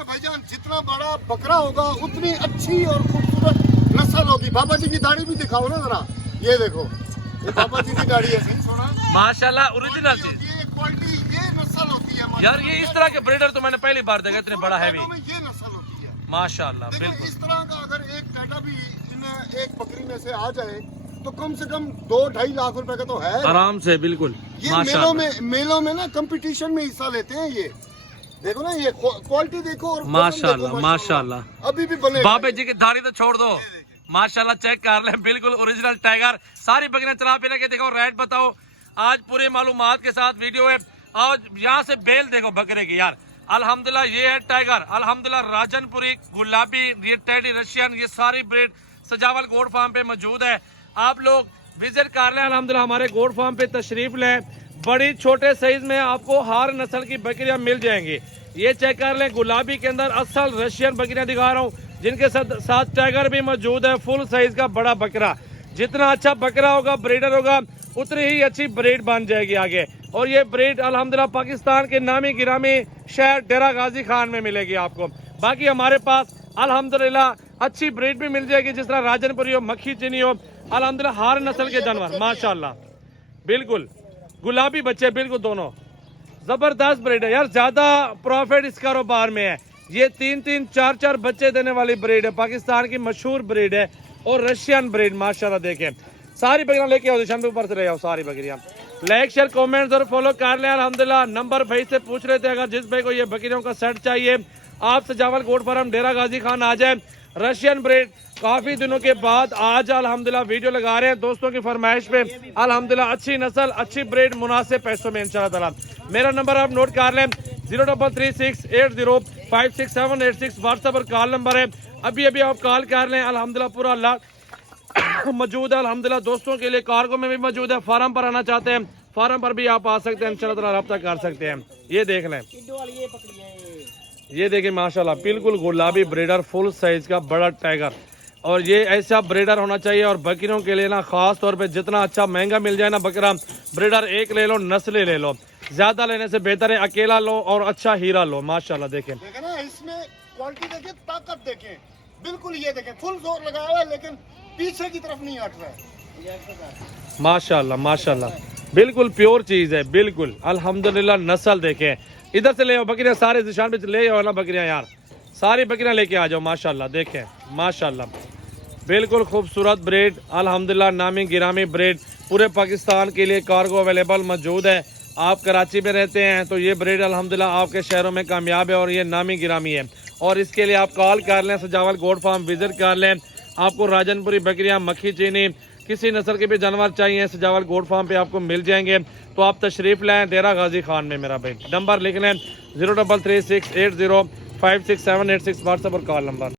ना भाईजान, जितना बड़ा बकरा होगा उतनी अच्छी और खूबसूरत नस्ल होगी। बाबा जी की दाढ़ी भी दिखाओ ना जरा, ये देखो, ये बाबा जी की दाढ़ी है, सही सुना? माशाल्लाह ओरिजिनल चीज। ये क्वालिटी, ये नस्ल होती है यार ये इस तरह के ब्रीडर तो मैंने पहली बार देखा, इतने बड़ा हैवी। ये नस्ल होती है माशाल्लाह देखो। बिल्कुल। इस तरह का अगर एक टेडा भी इन्हें एक बकरी में से आ जाए तो कम से कम 2-2.5 लाख रुपए का तो है आराम से, बिल्कुल। ये मेलों में ना कंपटीशन में हिस्सा लेते हैं ये। देखो ना, ये क्वालिटी देखो और माशाल्लाह माशाल्लाह। अभी भी बने। बाबे जी की दाढ़ी तो छोड़ दो, माशाल्लाह चेक कर ले, बिल्कुल ओरिजिनल टाइगर। सारी बकरियां चला फिर के देखो, रेट बताओ। आज पूरे मालूमात के साथ वीडियो है। आज यहाँ से बेल देखो बकरे की यार, अल्हम्दुलिल्लाह। ये है टाइगर, अल्हम्दुलिल्लाह राजनपुरी, गुलाबी, ये टेडी रशियन, ये सारी ब्रीड सजावल गोड फार्म पे मौजूद है। आप लोग विजिट कर लें, अल्हम्दुलिल्लाह हमारे गोड फार्म पे तशरीफ लें। बड़ी छोटे साइज में आपको हर नस्ल की बकरियां मिल जाएंगी। ये चेक कर लें, गुलाबी के अंदर असल रशियन बकरियां दिखा रहा हूँ, जिनके साथ टाइगर भी मौजूद है। फुल साइज का बड़ा बकरा, जितना अच्छा बकरा होगा, ब्रीडर होगा, उतनी ही अच्छी ब्रीड बन जाएगी आगे। और ये ब्रीड अल्हम्दुलिल्लाह पाकिस्तान के नामी गिरामी शहर डेरा गाजी खान में मिलेगी आपको। बाकी हमारे पास अल्हम्दुलिल्लाह अच्छी ब्रीड भी मिल जाएगी, जिस तरह राजनपुरी हो, मक्खी चीनी हो, अल्हम्दुलिल्लाह हर नस्ल के जानवर माशाल्लाह। बिल्कुल गुलाबी बच्चे, बिल्कुल दोनों जबरदस्त ब्रीड है यार। ज्यादा प्रॉफिट इस कारोबार में है। ये 3-3, 4-4 बच्चे देने वाली ब्रीड है, पाकिस्तान की मशहूर ब्रीड है और रशियन ब्रीड माशाल्लाह। देखें सारी बकरियां लेके आओ, दिशा ऊपर से ले आओ सारी बकरियां। लाइक शेयर कमेंट्स और फॉलो कर लें अल्हम्दुलिल्लाह। नंबर भाई से पूछ रहे थे, अगर जिस भाई को ये बकरियों का सेट चाहिए, आप सजावल गोड फार्म डेरा गाजी खान आ जाए। रशियन ब्रीड काफी दिनों के बाद आज अल्हम्दुलिल्लाह वीडियो लगा रहे हैं दोस्तों की फरमाइश पे। अल्हम्दुलिल्लाह अच्छी नस्ल, अच्छी ब्रीड, मुनासिब पैसों में इंशाअल्लाह ताला। मेरा नंबर आप नोट कर लें, 033680568786 व्हाट्सएप पर कॉल नंबर है। अभी अभी आप कॉल कर लें, अल्हम्दुलिल्लाह पूरा अल्लाह मौजूद है अल्हम्दुलिल्लाह। दोस्तों के लिए कार्गो में भी मौजूद है। फार्म पर आना चाहते हैं, फार्म पर भी आप आ सकते हैं, इंशाअल्लाह ताला रब्ता कर सकते हैं। ये देख लें, ये देखिए माशाल्लाह, बिल्कुल गुलाबी ब्रीडर, फुल साइज का बड़ा टाइगर। और ये ऐसा ब्रीडर होना चाहिए। और बकरियों के लिए ना खास तौर पे जितना अच्छा महंगा मिल जाए ना बकरा, ब्रीडर एक ले लो, नस्लें ले लो, ज्यादा लेने से बेहतर है अकेला लो और अच्छा हीरा लो माशाल्लाह। देखें ना इसमें क्वालिटी देखें, ताकत देखें, बिल्कुल ये देखें, फुल जोर लगाया हुआ है लेकिन पीछे की तरफ नहीं हट रहा है माशाल्लाह माशाल्लाह। बिल्कुल प्योर चीज है, बिल्कुल अल्हम्दुलिल्लाह। नस्ल देखें, इधर से ले आओ बकरियां, सारे निशान पे ले आओ ना बकरियां यार, सारी बकरियां लेके आ जाओ माशाल्लाह। देखें माशाल्लाह, बिल्कुल खूबसूरत ब्रीड, अल्हम्दुलिल्लाह नामी गिरामी ब्रीड। पूरे पाकिस्तान के लिए कार्गो अवेलेबल मौजूद है। आप कराची में रहते हैं तो ये ब्रीड अल्हम्दुलिल्लाह आपके शहरों में कामयाब है और ये नामी गिरामी है। और इसके लिए आप कॉल कर लें, सजावल गोड फार्म विजिट कर लें। आपको राजनपुरी बकरियां, मक्खी चीनी, किसी नस्ल के भी जानवर चाहिए, सजावल गोड फार्म पे आपको मिल जाएंगे। तो आप तशरीफ लाएं डेरा गाजी खान में। मेरा भाई नंबर लिख लें, 033680568786 व्हाट्सएप पर कॉल नंबर।